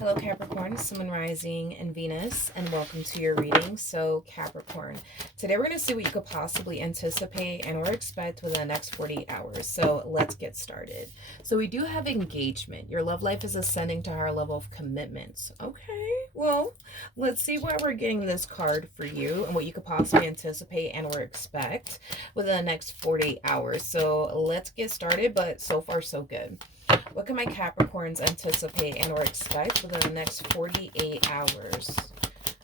Hello, Capricorn, Sun, Moon, Rising, and Venus, and welcome to your reading. So, Capricorn, today we're going to see what you could possibly anticipate and or expect within the next 48 hours. So, let's get started. So, we do have engagement. Your love life is ascending to a higher level of commitments. Okay, well, let's see why we're getting this card for you and what you could possibly anticipate and or expect within the next 48 hours. So, let's get started, but so far, so good. What can my Capricorns anticipate and or expect within the next 48 hours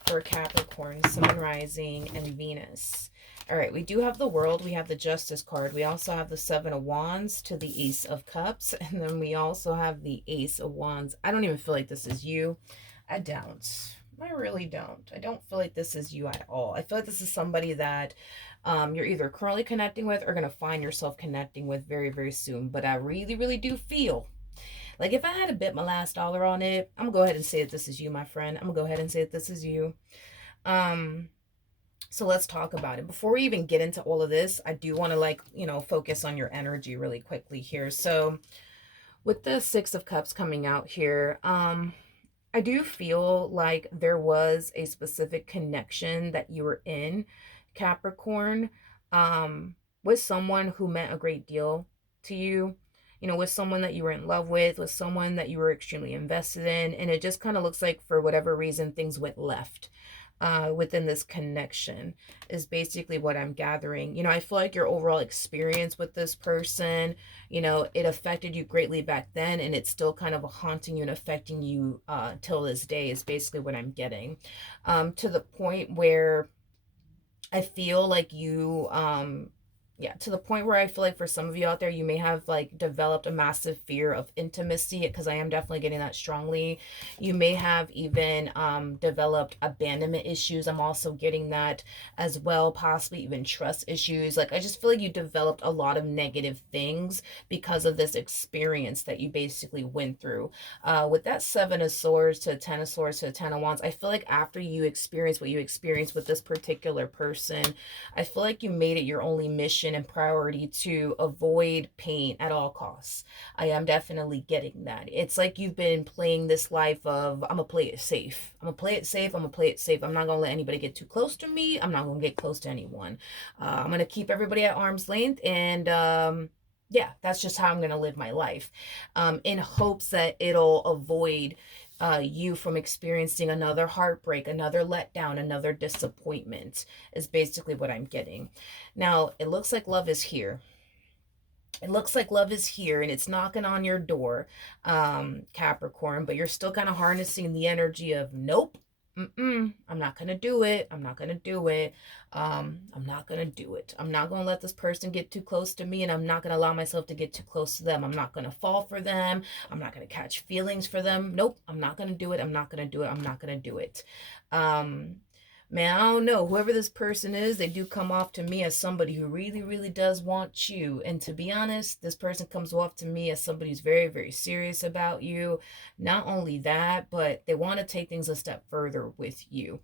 for Capricorn, Sun, Rising, and Venus? All right, we do have the World. We have the Justice card. We also have the Seven of Wands to the Ace of Cups. And then we also have the Ace of Wands. I don't even feel like this is you. I don't. I really don't. I don't feel like this is you at all. I feel like this is somebody that you're either currently connecting with or going to find yourself connecting with very, very soon. But I really, really do feel like if I had to bet my last dollar on it, I'm gonna go ahead and say that this is you, my friend. I'm gonna go ahead and say that this is you. Um, so let's talk about it. Before we even get into all of this, I do want to focus on your energy really quickly here. So with the Six of Cups coming out here, I do feel like there was a specific connection that you were in, Capricorn, with someone who meant a great deal to you. You know, with someone that you were in love with someone that you were extremely invested in. And it just kind of looks like for whatever reason, things went left within this connection, is basically what I'm gathering. You know, I feel like your overall experience with this person, you know, it affected you greatly back then, and it's still kind of haunting you and affecting you till this day, is basically what I'm getting. To the point where I feel like yeah, to the point where I feel like for some of you out there, you may have like developed a massive fear of intimacy, because I am definitely getting that strongly. You may have even developed abandonment issues. I'm also getting that as well, possibly even trust issues. Like, I just feel like you developed a lot of negative things because of this experience that you basically went through. With that Seven of Swords to Ten of Swords to Ten of Wands, I feel like after you experience what you experienced with this particular person, I feel like you made it your only mission and priority to avoid pain at all costs. I am definitely getting that. It's like you've been playing this life of, I'm gonna play it safe. I'm gonna play it safe. I'm gonna play it safe. I'm not gonna let anybody get too close to me. I'm not gonna get close to anyone. I'm gonna keep everybody at arm's length, and yeah, that's just how I'm gonna live my life, in hopes that it'll avoid you from experiencing another heartbreak, another letdown, another disappointment, is basically what I'm getting. Now, it looks like love is here. It looks like love is here and it's knocking on your door, Capricorn, but you're still kind of harnessing the energy of nope. I'm not gonna do it. I'm not gonna do it. I'm not gonna do it. I'm not gonna let this person get too close to me, and I'm not gonna allow myself to get too close to them. I'm not gonna fall for them. I'm not gonna catch feelings for them. Nope, I'm not gonna do it. I'm not gonna do it. I'm not gonna do it. Um, Man, I don't know. Whoever this person is, they do come off to me as somebody who really, really does want you. And to be honest, this person comes off to me as somebody who's very, very serious about you. Not only that, but they want to take things a step further with you,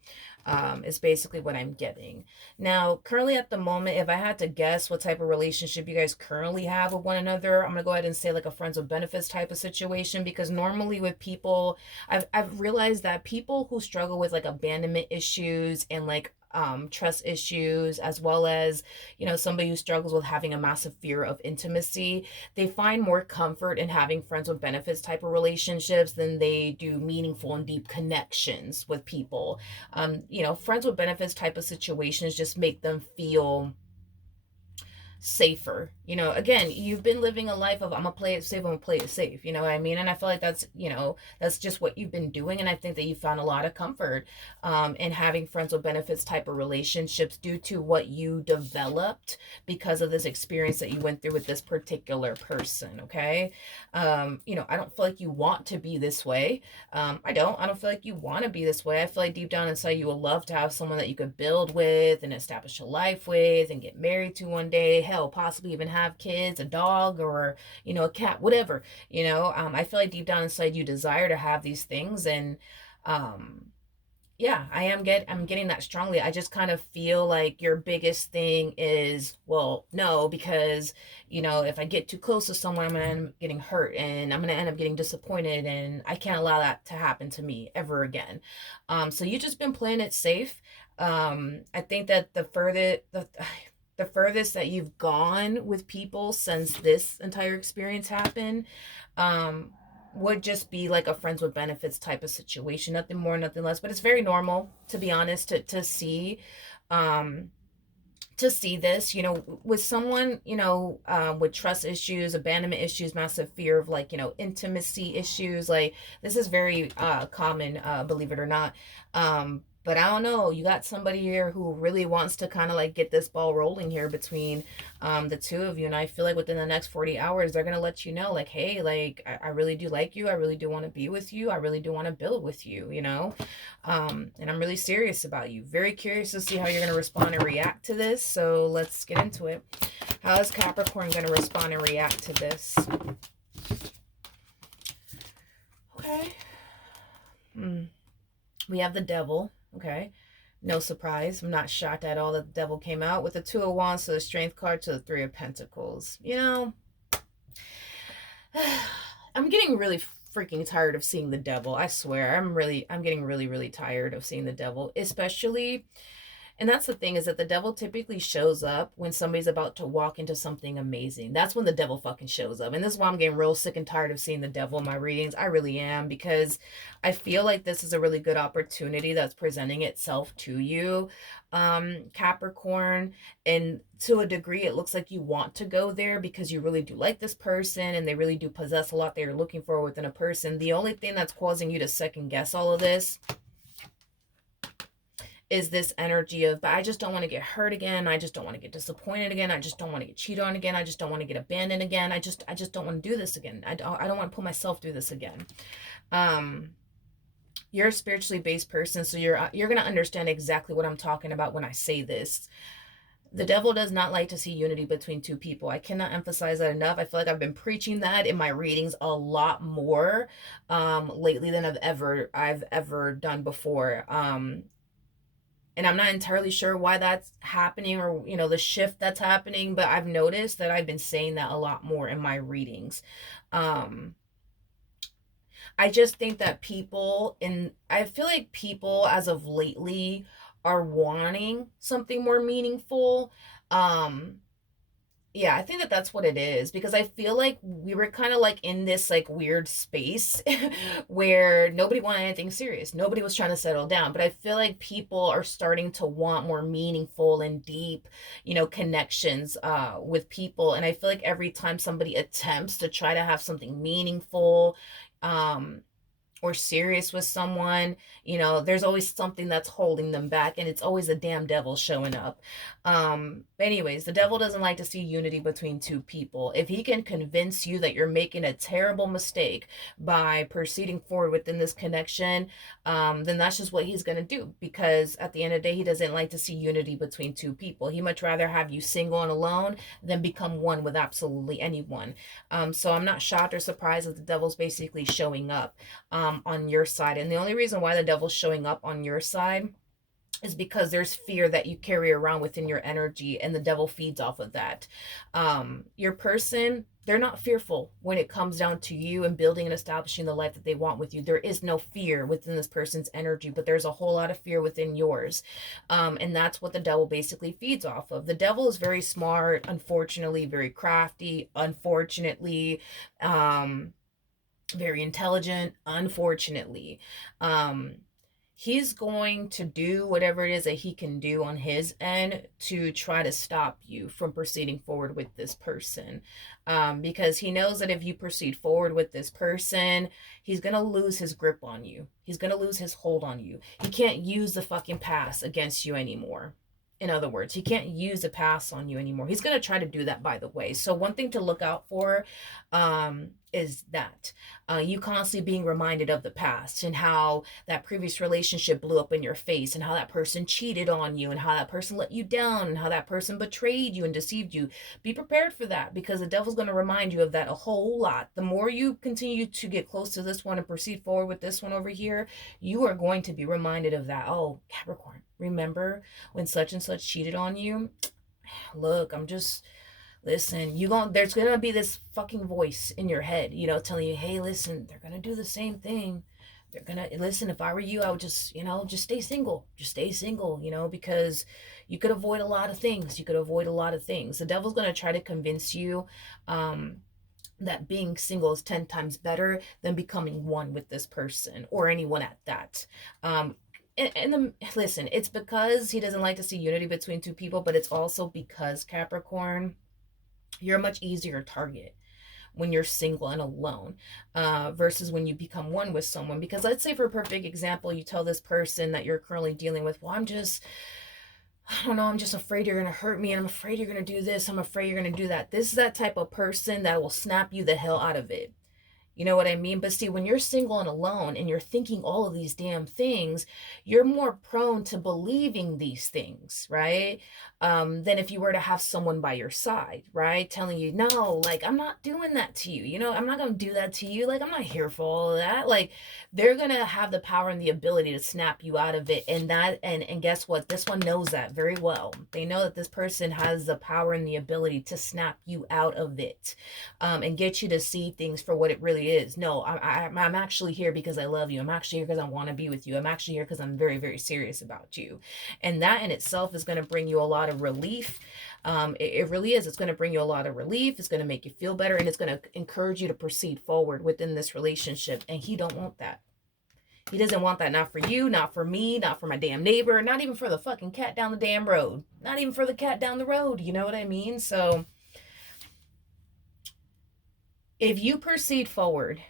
is basically what I'm getting. Now, currently at the moment, if I had to guess what type of relationship you guys currently have with one another, I'm going to go ahead and say like a friends with benefits type of situation, because normally with people, I've realized that people who struggle with like abandonment issues and like trust issues, as well as, you know, somebody who struggles with having a massive fear of intimacy, they find more comfort in having friends with benefits type of relationships than they do meaningful and deep connections with people. You know, friends with benefits type of situations just make them feel safer. You know, again, you've been living a life of I'm gonna play it safe, I'm gonna play it safe, you know what I mean? And I feel like that's, you know, that's just what you've been doing. And I think that you found a lot of comfort in having friends with benefits type of relationships due to what you developed because of this experience that you went through with this particular person. Okay. You know, I don't feel like you want to be this way. I don't feel like you want to be this way. I feel like deep down inside you would love to have someone that you could build with and establish a life with and get married to one day. Hell, possibly even have kids, a dog, or, you know, a cat, whatever. I feel like deep down inside you desire to have these things, and um Yeah, I'm getting that strongly. I just kind of feel like your biggest thing is, well, no, because if I get too close to someone, I'm gonna end up getting hurt and I'm gonna end up getting disappointed, and I can't allow that to happen to me ever again. So you just been playing it safe. I think that the furthest that you've gone with people since this entire experience happened, um, would just be like a friends with benefits type of situation, nothing more, nothing less. But it's very normal, to be honest, um to see this, with someone, with trust issues, abandonment issues, massive fear of, like, intimacy issues. Like, this is very common, believe it or not. But I don't know, you got somebody here who really wants to kind of like get this ball rolling here between the two of you. And I feel like within the next 40 hours, they're going to let you know, like, hey, like, I really do like you. I really do want to be with you. I really do want to build with you. And I'm really serious about you. Very curious to see how you're going to respond and react to this. So let's get into it. How is Capricorn going to respond and react to this? Okay. We have the Devil. Okay. No surprise. I'm not shocked at all that the Devil came out with the Two of Wands to the Strength card to the Three of Pentacles. I'm getting really freaking tired of seeing the Devil. I swear. I'm getting really, really tired of seeing the Devil, especially. And that's the thing, is that the Devil typically shows up when somebody's about to walk into something amazing. That's when the Devil fucking shows up. And this is why I'm getting real sick and tired of seeing the Devil in my readings. I really am, because I feel like this is a really good opportunity that's presenting itself to you, Capricorn. And to a degree, it looks like you want to go there because you really do like this person and they really do possess a lot that you're looking for within a person. The only thing that's causing you to second guess all of this is this energy of, but I just don't want to get hurt again. I just don't want to get disappointed again. I just don't want to get cheated on again. I just don't want to get abandoned again. I just don't want to do this again. I don't want to put myself through this again. You're a spiritually based person, so you're going to understand exactly what I'm talking about when I say this. The Devil does not like to see unity between two people. I cannot emphasize that enough. I feel like I've been preaching that in my readings a lot more lately than I've ever done before. And I'm not entirely sure why that's happening, or, the shift that's happening, but I've noticed that I've been saying that a lot more in my readings. I just think that I feel like people as of lately are wanting something more meaningful. Yeah, I think that that's what it is, because I feel like we were kind of like in this like weird space where nobody wanted anything serious. Nobody was trying to settle down, but I feel like people are starting to want more meaningful and deep, connections with people. And I feel like every time somebody attempts to try to have something meaningful, or serious with someone, there's always something that's holding them back, and it's always a damn devil showing up. Anyways, the Devil doesn't like to see unity between two people. If he can convince you that you're making a terrible mistake by proceeding forward within this connection, then that's just what he's going to do, because at the end of the day, he doesn't like to see unity between two people. He much rather have you single and alone than become one with absolutely anyone. So I'm not shocked or surprised that the Devil's basically showing up on your side. And the only reason why the Devil's showing up on your side is because there's fear that you carry around within your energy, and the Devil feeds off of that. Your person, they're not fearful when it comes down to you and building and establishing the life that they want with you. There is no fear within this person's energy, but there's a whole lot of fear within yours. And that's what the Devil basically feeds off of. The Devil is very smart, unfortunately, very crafty, unfortunately, very intelligent, unfortunately. He's going to do whatever it is that he can do on his end to try to stop you from proceeding forward with this person, because he knows that if you proceed forward with this person, he's going to lose his grip on you. He's going to lose his hold on you. He can't use the fucking past against you anymore. In other words, he can't use a pass on you anymore. He's going to try to do that, by the way. So one thing to look out for, is that you constantly being reminded of the past and how that previous relationship blew up in your face and how that person cheated on you and how that person let you down and how that person betrayed you and deceived you. Be prepared for that, because the devil's going to remind you of that a whole lot. The more you continue to get close to this one and proceed forward with this one over here, you are going to be reminded of that. Oh, Capricorn, remember when such and such cheated on you? Look, I'm just, listen, there's gonna be this fucking voice in your head, telling you, hey, listen, they're gonna do the same thing. They're gonna, listen, if I were you, I would just, just stay single. Just stay single, because you could avoid a lot of things. You could avoid a lot of things. The devil's gonna try to convince you that being single is 10 times better than becoming one with this person or anyone at that. Listen, it's because he doesn't like to see unity between two people, but it's also because, Capricorn, you're a much easier target when you're single and alone versus when you become one with someone. Because let's say, for a perfect example, you tell this person that you're currently dealing with, well, I don't know, I'm just afraid you're going to hurt me, and I'm afraid you're going to do this, I'm afraid you're going to do that. This is that type of person that will snap you the hell out of it. You know what I mean? But see, when you're single and alone and you're thinking all of these damn things, you're more prone to believing these things, right? Than if you were to have someone by your side, right? Telling you, no, like, I'm not doing that to you. I'm not going to do that to you. Like, I'm not here for all of that. Like, they're going to have the power and the ability to snap you out of it. And guess what? This one knows that very well. They know that this person has the power and the ability to snap you out of it, and get you to see things for what it really is. No, I'm actually here because I love you. I'm actually here because I want to be with you. I'm actually here because I'm very, very serious about you. And that in itself is going to bring you a lot of relief. It really is. It's going to bring you a lot of relief. It's going to make you feel better, and it's going to encourage you to proceed forward within this relationship. And he don't want that. He doesn't want that. Not for you, not for me, not for my damn neighbor, not even for the fucking cat down the damn road. Not even for the cat down the road. You know what I mean? So if you proceed forward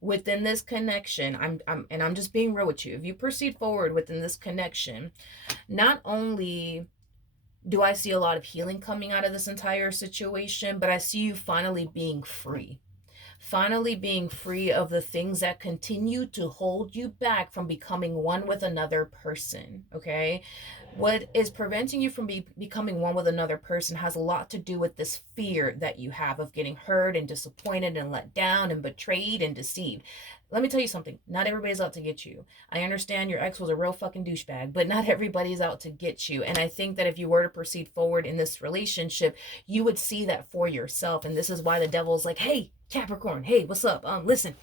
within this connection, I'm just being real with you. If you proceed forward within this connection, not only do I see a lot of healing coming out of this entire situation, but I see you finally being free. Finally being free of the things that continue to hold you back from becoming one with another person, okay? What is preventing you from becoming one with another person has a lot to do with this fear that you have of getting hurt and disappointed and let down and betrayed and deceived. Let me tell you something. Not everybody's out to get you. I understand your ex was a real fucking douchebag, but not everybody's out to get you. And I think that if you were to proceed forward in this relationship, you would see that for yourself. And this is why the devil's like, hey, Capricorn, hey, what's up? Listen,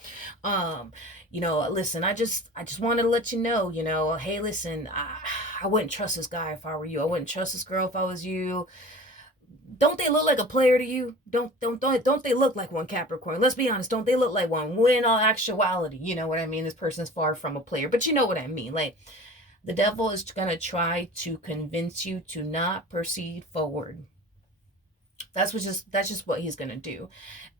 listen, I just wanted to let you know, hey, listen, I wouldn't trust this guy if I were you. I wouldn't trust this girl if I was you. Don't they look like a player to you? Don't they look like one, Capricorn? Let's be honest. Don't they look like one? When in all actuality, you know what I mean? This person's far from a player, but you know what I mean. Like, the devil is gonna try to convince you to not proceed forward. That's just what he's gonna do.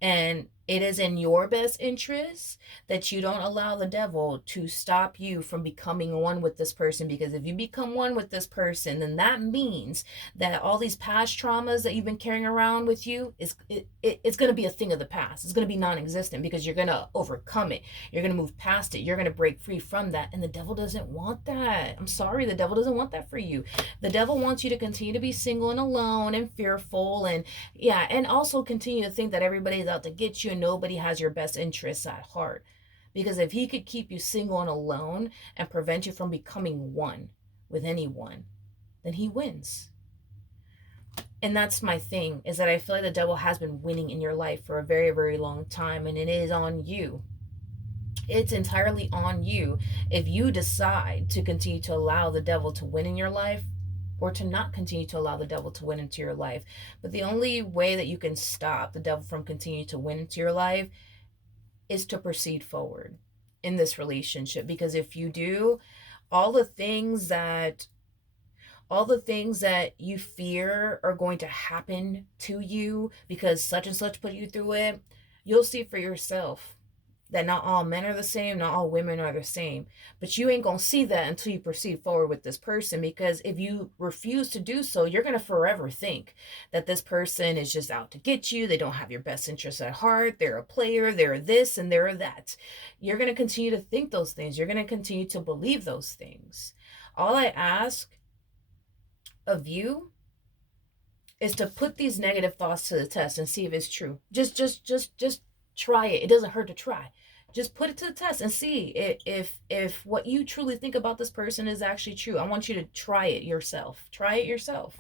And it is in your best interest that you don't allow the devil to stop you from becoming one with this person. Because if you become one with this person, then that means that all these past traumas that you've been carrying around with you, it's going to be a thing of the past. It's going to be non-existent, because you're going to overcome it. You're going to move past it. You're going to break free from that. And the devil doesn't want that. I'm sorry, the devil doesn't want that for you. The devil wants you to continue to be single and alone and fearful, and also continue to think that everybody's out to get you and nobody has your best interests at heart. Because if he could keep you single and alone and prevent you from becoming one with anyone, then he wins. And that's my thing, is that I feel like the devil has been winning in your life for a very, very long time, and it is on you. It's entirely on you if you decide to continue to allow the devil to win in your life, or to not continue to allow the devil to win into your life. But the only way that you can stop the devil from continuing to win into your life is to proceed forward in this relationship. Because if you do, all the things that you fear are going to happen to you because such and such put you through it, you'll see for yourself. that not all men are the same, not all women are the same. But you ain't gonna see that until you proceed forward with this person, because if you refuse to do so, you're gonna forever think that this person is just out to get you. They don't have your best interests at heart. They're a player, they're this and they're that. You're gonna continue to think those things. You're gonna continue to believe those things. All I ask of you is to put these negative thoughts to the test and see if it's true. Just try it. It doesn't hurt to try. Just put it to the test and see if what you truly think about this person is actually true. I want you to try it yourself. Try it yourself.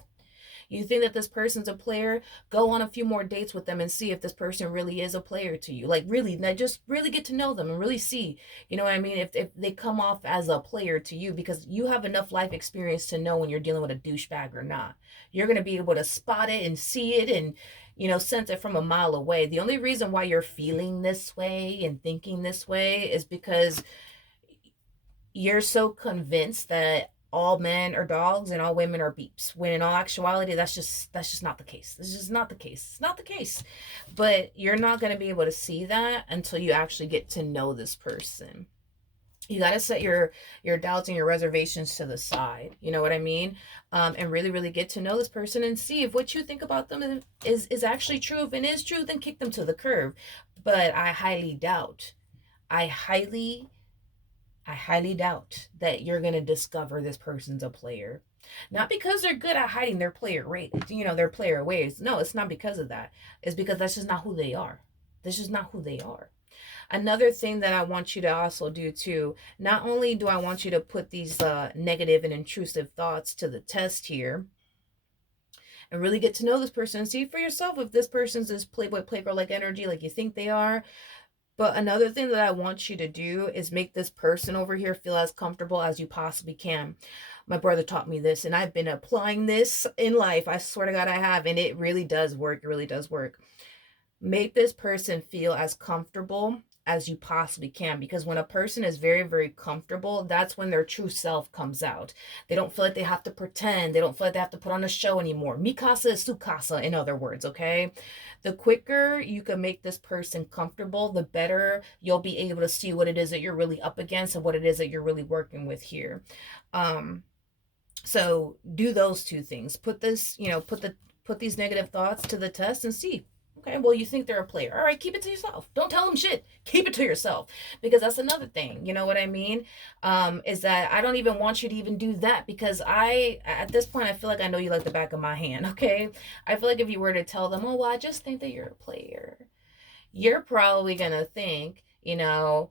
You think that this person's a player, go on a few more dates with them and see if this person really is a player to you. Like, really, now just really get to know them and really see, you know what I mean, if they come off as a player to you, because you have enough life experience to know when you're dealing with a douchebag or not. You're going to be able to spot it and see it and, you know, sense it from a mile away. The only reason why you're feeling this way and thinking this way is because you're so convinced that all men are dogs and all women are beeps, when in all actuality that's just not the case. This is just not the case. It's not the case. But you're not going to be able to see that until you actually get to know this person. You got to set your doubts and your reservations to the side, you know what I mean, and really get to know this person and see if what you think about them is actually true. If it is true, then kick them to the curb. But I highly doubt, I highly doubt that you're going to discover this person's a player. Not because they're good at hiding their player rate, you know, their player ways. No, it's not because of that. It's because that's just not who they are. This is not who they are. Another thing that I want you to also do too, not only do I want you to put these negative and intrusive thoughts to the test here, and really get to know this person and see for yourself if this person's this playboy playgirl like energy like you think they are. But another thing that I want you to do is make this person over here feel as comfortable as you possibly can. My brother taught me this, and I've been applying this in life. I swear to God I have, and it really does work. It really does work. Make this person feel as comfortable as you possibly can, because when a person is very comfortable, that's when their true self comes out. They don't feel like they have to pretend. They don't feel like they have to put on a show anymore. Mi casa es su casa, in other words, okay? The quicker you can make this person comfortable, the better you'll be able to see what it is that you're really up against and what it is that you're really working with here. So do those two things. Put this, you know, put these negative thoughts to the test and see. Okay, well, you think they're a player. All right, keep it to yourself. Don't tell them shit. Keep it to yourself. Because that's another thing. You know what I mean? Is that I don't even want you to even do that, because at this point, I feel like I know you like the back of my hand, okay? I feel like if you were to tell them, oh, well, I just think that you're a player, you're probably going to think, you know,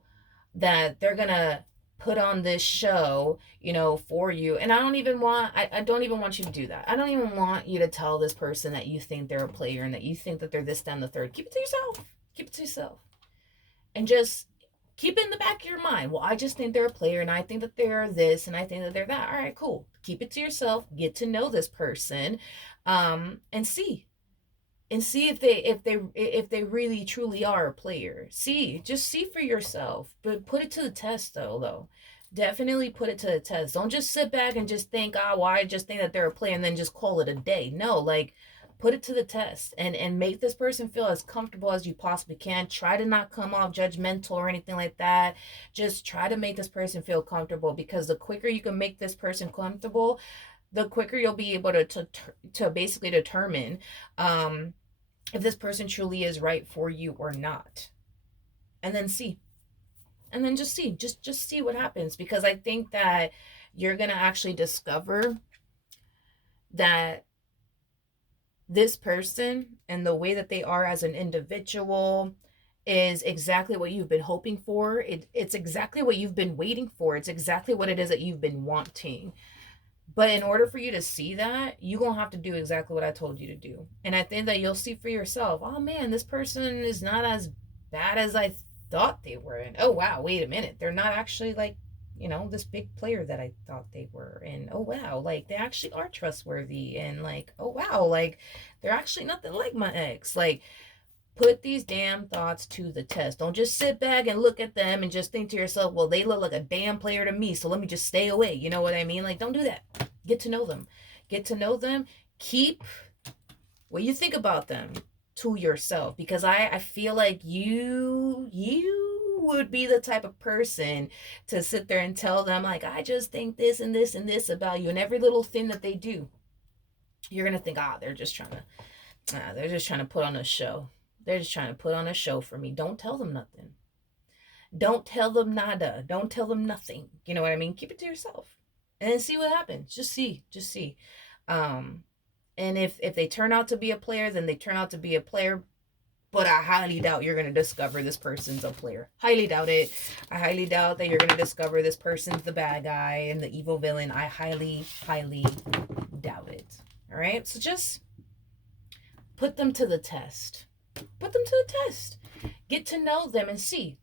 that they're going to put on this show, you know, for you. And I don't even want you to do that. I don't even want you to tell this person that you think they're a player and that you think that they're this, that, and the third. Keep it to yourself. Keep it to yourself. And just keep it in the back of your mind. Well, I just think they're a player and I think that they're this and I think that they're that. All right, cool. Keep it to yourself. Get to know this person, and see. And see if they really truly are a player. Just see for yourself. But put it to the test though. Definitely put it to the test. Don't just sit back and just think, well, I just think that they're a player and then just call it a day. No, like, put it to the test and make this person feel as comfortable as you possibly can. Try to not come off judgmental or anything like that. Just try to make this person feel comfortable, because the quicker you can make this person comfortable, the quicker you'll be able to basically determine if this person truly is right for you or not. And then see. And then just see. Just see what happens. Because I think that you're going to actually discover that this person and the way that they are as an individual is exactly what you've been hoping for. It's exactly what you've been waiting for. It's exactly what it is that you've been wanting. But in order for you to see that, you're going to have to do exactly what I told you to do. And I think that you'll see for yourself, oh man, this person is not as bad as I thought they were. And oh wow, wait a minute. They're not actually like, you know, this big player that I thought they were. And oh wow, like they actually are trustworthy. And like, oh wow, like they're actually nothing like my ex. Like, put these damn thoughts to the test. Don't just sit back and look at them and just think to yourself, well, they look like a damn player to me, so let me just stay away. You know what I mean? Like, don't do that. Get to know them. Get to know them. Keep what you think about them to yourself, because I feel like you would be the type of person to sit there and tell them, like, I just think this and this and this about you, and every little thing that they do, you're gonna think, they're just trying to put on a show. They're just trying to put on a show for me. Don't tell them nothing. Don't tell them nada. Don't tell them nothing. You know what I mean? Keep it to yourself and see what happens. Just see. And if they turn out to be a player, then they turn out to be a player. But I highly doubt you're going to discover this person's a player. Highly doubt it. I highly doubt that you're going to discover this person's the bad guy and the evil villain. I highly doubt it. All right? So just put them to the test. Put them to the test. Get to know them and see,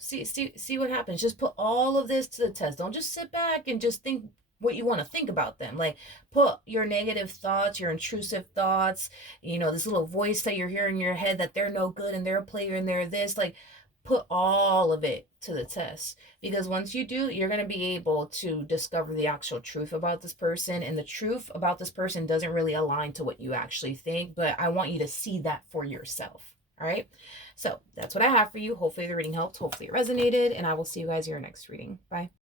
see what happens. Just put all of this to the test. Don't just sit back and just think what you want to think about them. Like, put your negative thoughts, your intrusive thoughts, this little voice that you're hearing in your head that they're no good and they're a player and they're this, like, put all of it to the test. Because once you do, you're going to be able to discover the actual truth about this person. And the truth about this person doesn't really align to what you actually think, but I want you to see that for yourself. All right. So that's what I have for you. Hopefully the reading helped. Hopefully it resonated, and I will see you guys in your next reading. Bye.